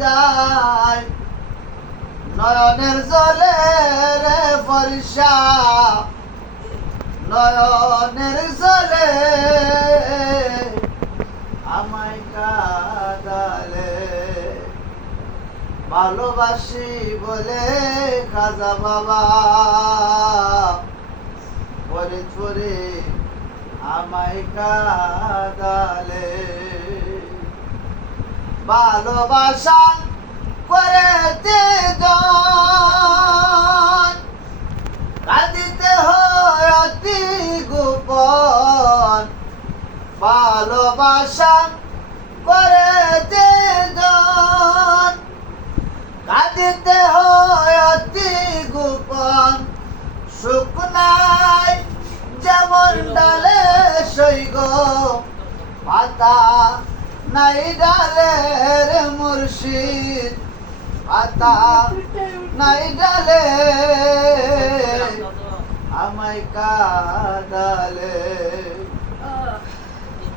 যায় নয়নের জলে রে বর্ষা নয়নের জলে আমায় কাঁদালে ভালোবাসি বলে খাজা বাবা পরে পরে আমায় কাঁদালে ভালোবাসা করেতে কাঁদিতে হয় অতি গোপন ভালোবাসা করেতে কাঁদিতে হয় অতি গোপন সুখ নাই যেমন ডালে সৈগ পাতা নাই ডালের মুর্শিদ পাতা নাই ডালে আমায় কাঁদালে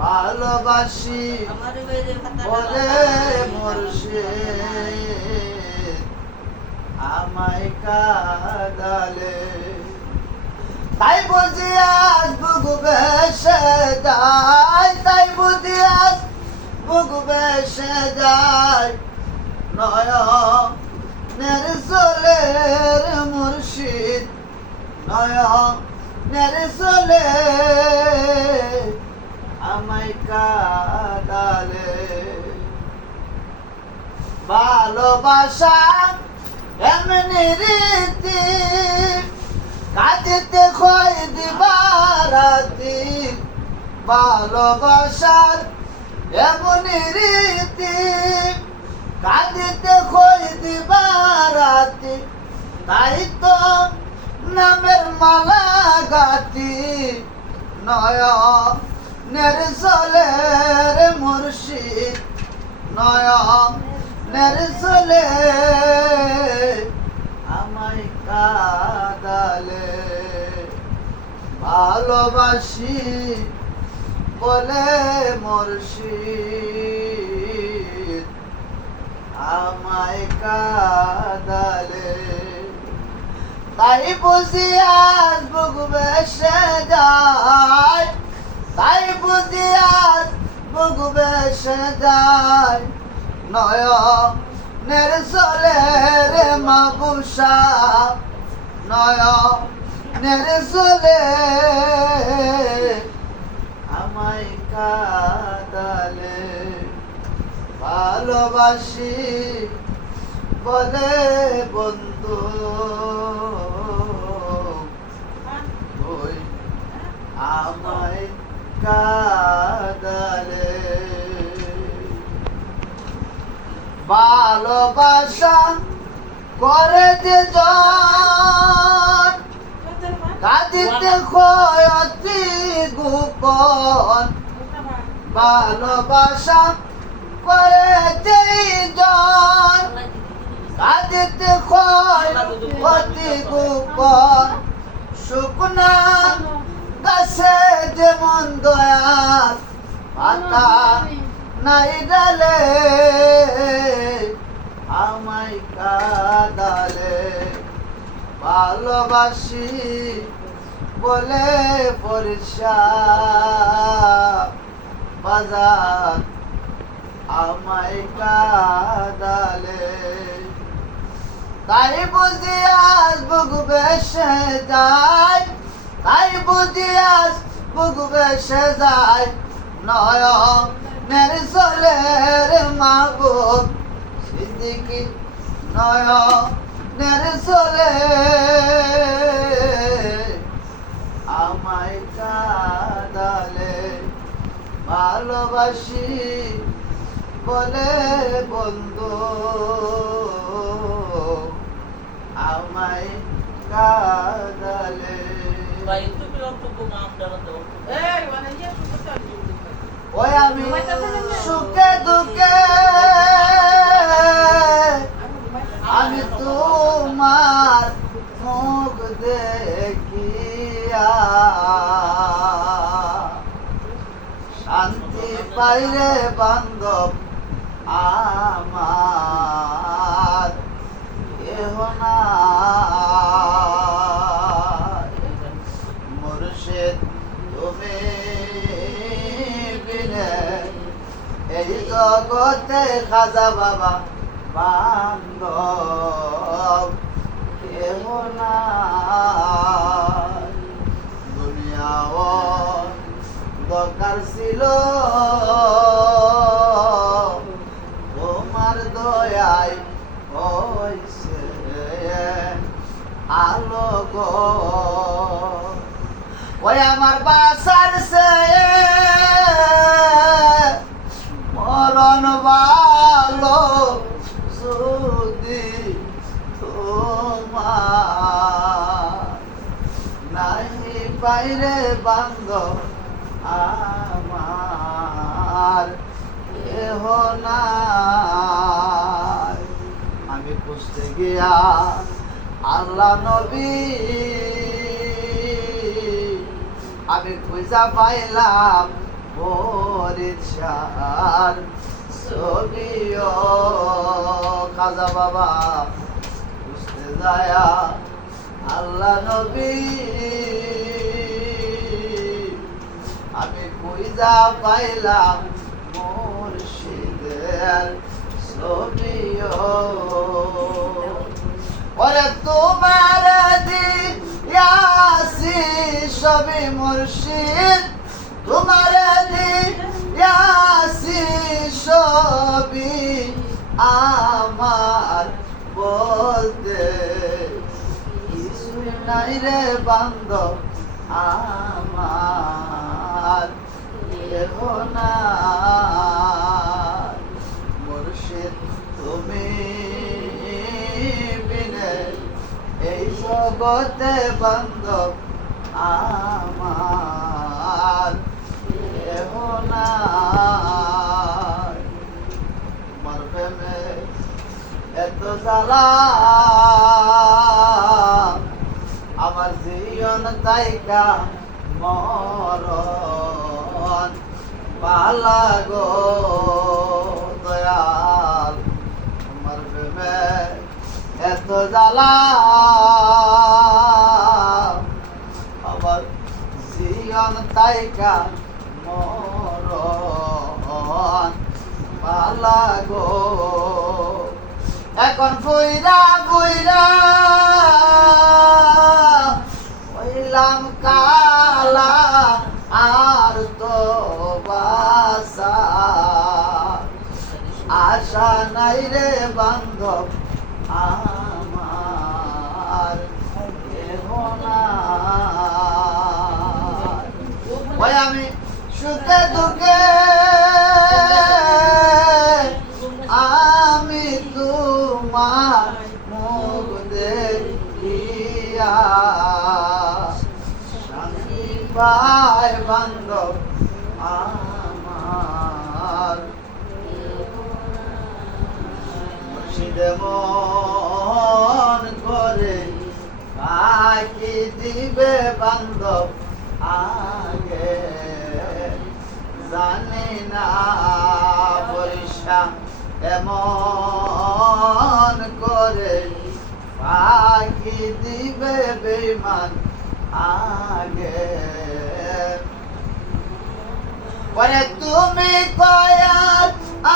ভালোবাসি বলে মুর্শিদ আমায় কাঁদালে তাই বুঝি আজ বুক বেসে যায় তাই বুঝি আজ বুক বেসে যায় নয়নের জলের মুর্শিদ নয়নের জলে আমায় কাঁদালে ভালোবাসা এমনি রীতি কাঁদিতে খয় দিবারাতি ভালোবাসার এমনি রীতি কাঁদিতে খয় দিবারাতি তাই তো নামের মালা গাতি নয়নের জলের মুর্শিদ নয়নের জলে আমায় কাঁদালে ভালোবাসি বলে মুর্শিদ আমায় কাঁদালে তাই বুঝি আজ বুক বেসে যায় তাই বুঝি আজ বুক বেসে যায় নয়নের জলে রে মাবুসা নয়নের জলে আমায় কাঁদালে ভালোবাসি বলে বন্ধু তুই আমায় কাঁদালে ভালোবাসা করে যে জন কাঁদিতে হয় অতি গোপন ভালোবাসা করে যে জন কাঁদিতে হয় অতি গোপন শুকনা গাছে যেমন দয়াল পাতা নাই ডালে আমায় কাঁদালে ভালোবাসি বলে পরিষা বাজার আমায় কাঁদালে তাই বুঝি আজ বুক বেসে যায় তাই বুঝি আজ বুক বেসে যায় নয়নের জলের মাহবুব সিদ্দিকী নয়নের জলে আমায় কাঁদালে ভালোবাসি বলে বন্ধু আমায় কাঁদালে ওই আমি সুখে দুঃখে আমি তোমার মুখ দেখিয়া শান্তি পাইরে বান্ধব আমার কেহ নাই। মুর্শিদ তুমি বিনে এই জগতে খাজা বাবা বান্ধব কেহ নাই। দুনিয়াও দরকার ছিল তোমার দয়ায় হইছে আলো গো। ওই আমার বাসার সে মরণ ভালো যদি তোমার নাহি বাইরে বান্ধব আমার কেহ নাই। আমি খুঁজতে গিয়া আল্লাহ নবী আমি খুঁজা পাইলাম পরিচার ছবিও খাজা বাবা খুঁজতে যায়া আল্লাহ নবী আমি খুঁজা পাইলাম মুর্শিদের ছবিও। ওরে তোমার দিয়াছি সবই মুর্শিদ, তোমার দিয়াছি সবই আমার বলতে কিছুই নাই রে বান্ধব আমার কেহ নাই। মুর্শিদ তুমি বিনে এই জগতে বান্ধব আমার কেহ নাই। তোমার প্রেমে এত জ্বালা আমার জীবন তাইকা মরণ পালা গো দয়াল। আমার প্রেমে এত জ্বালা আমার জীবন তাইকা মরণ পালা গো। এখন বইরা বইরা হইলাম কালা আর তো বাসা আশা নাই রে বান্ধব আমার কেহ নাই। ওই আমি সুখে দুঃখে আমি তোমার মুখ দেখিয়া শান্তি পাই বান্ধব আমার। মুর্শিদে মন করে পাখি দিবে বান্ধব আগে জানি না বৈশা এমন করে পাখি দিবে বেমান আগে। পরে তুমি কয়ার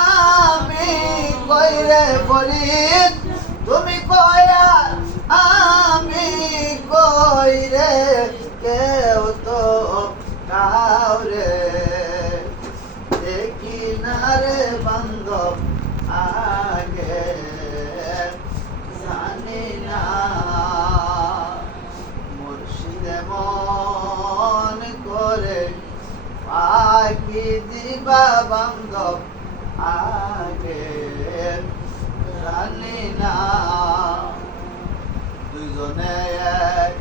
আমি কইরে বলি, তুমি কয়ার আমি কইরে কেউ তো কাউরে দেখি না রে বান্ধব আগে জানি না। মুর্শিদে মন করে পাখি দিবা বান্ধব আগে জানি না। দুইজনে এক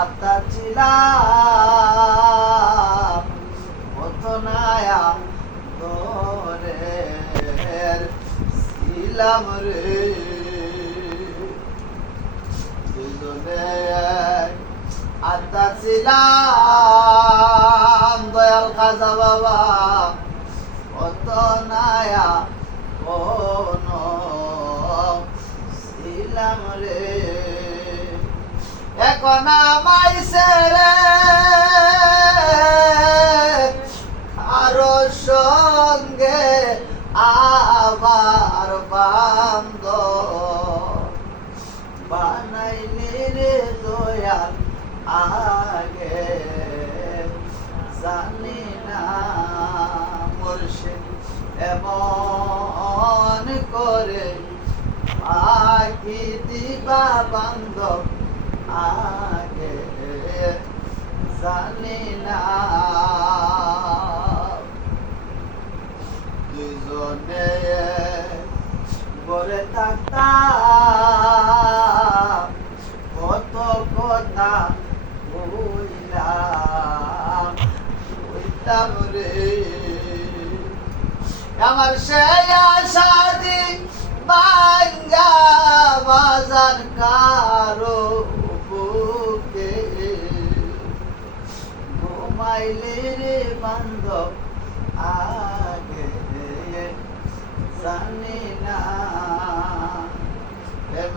আত্মা ছিলাম কত নায়া দরের ছিলাম রে। দুইজনে এক আত্মা ছিলাম দয়াল খাজা বাবা কত নায়া আপন ছিলাম রে, এখন আমায় ছেড়ে কারো সঙ্গে আবার বান্ধব বানাইলি রে দয়াল আগে জানি না মুর্শিদ এমন করে আখি দিবা বান্ধব আগে জানি না। দুজনে গড়ে থাকতাম কত কথা বইলাম রে, আমার সেই আশাদি বাঙ্গা বাজার কারো বুকে ঘুমাইলে রে বান্ধব আগে জানি না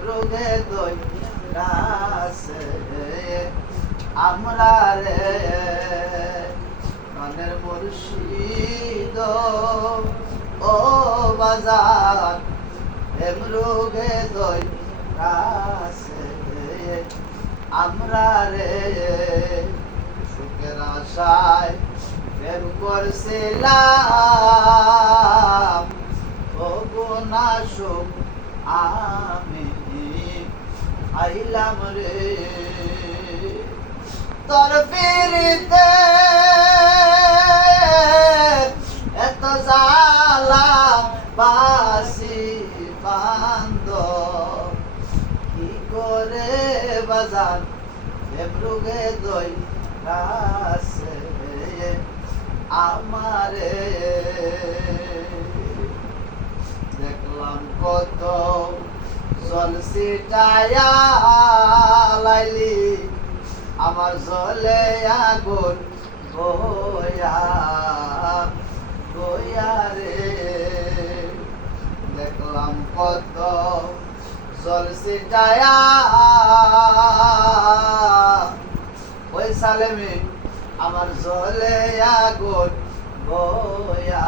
রোগে দইছে আমরা রে মনের মুর্শিদ ও বাজার রোগে দইছে আমরা রে সুখের আশায় প্রেম করছিলাম না সুখ আমি আইলাম রে, তোর ফিরিতে এত জ্বালা বাসি বান্ধব কি করে বাজার এমরুগে দই কাছে আমারে, দেখলাম কত জল ছিটায়া লাইলি আমার জলে আগুন গয়া গয়া রে, দেখলাম কত জল ছিটায়া ওই সালেমে আমার জলে আগুন গয়া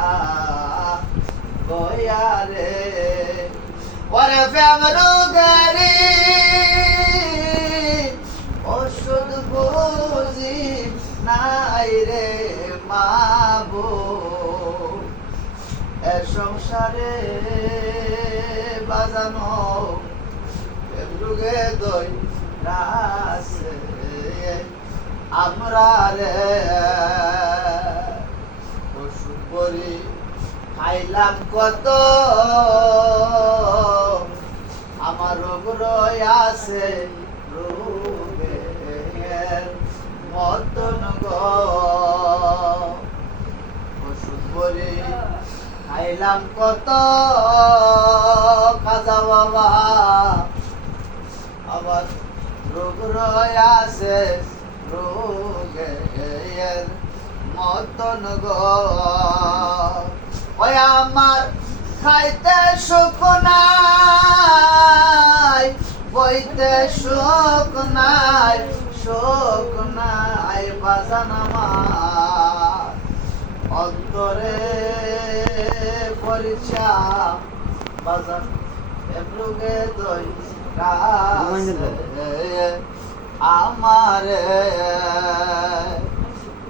গয়া রে, ওরে প্রেম রোগেরি ওষুধ বুঝি নাই রে মাবো, এ সংসারে বাজানো প্রেম রোগে দই রাসে আমরা রে ওষুধ বড়ি খাইলাম কত আমার রোগ রয়াছে রোগের মতন গো, ওষুধ বড়ি খাইলাম কত খাজা বাবা আবার রোগ রয়াছে রোগের মতন গো, ওই আমার খাইতে সুখ নাই বইতে সুখ নাই সুখ নাই বাজান আমার অন্তরে পরিচা বাজান এমরুগে দই কাছে আমার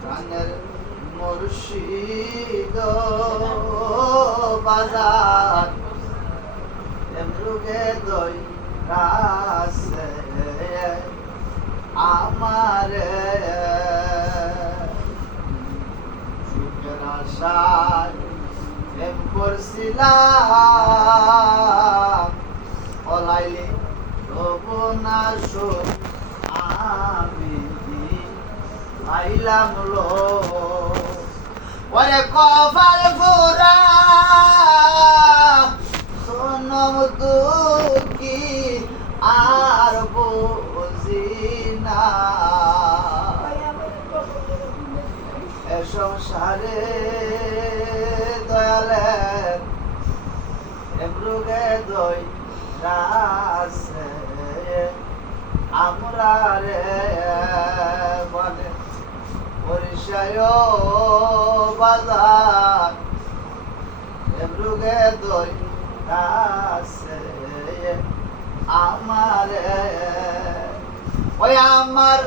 প্রাণের মুর্শিদ বাজার এমরুগে দই কাছে আমার সুখের আশায় প্রেম করছিলাম অলাইলে তবু না সুখ আমি পাইলাম লো, ওরে কপাল পুরা সোনম দুঃখী আর বুঝি না এ সংসারে দয়ালের মৃগে দই রাসে আমরা রে বলে পরিচয় বাজার মৃগে দই রাসে আমারে ওই আমার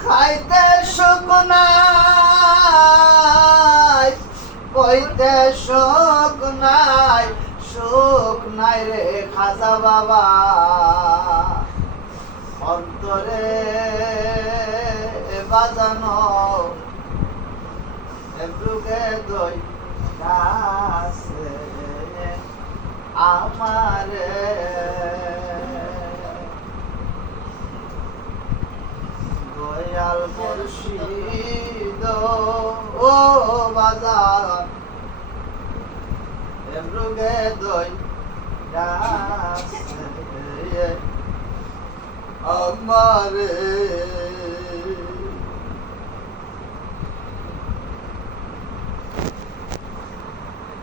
খাইতে সুখ নাই কইতে সুখ নাই রে খাজা বাবা অন্তরে বাজানো মৃগে দই রাসে আমারে দয়াল মুর্শিদ ও বাজার মৃগে দই রাসে আমারে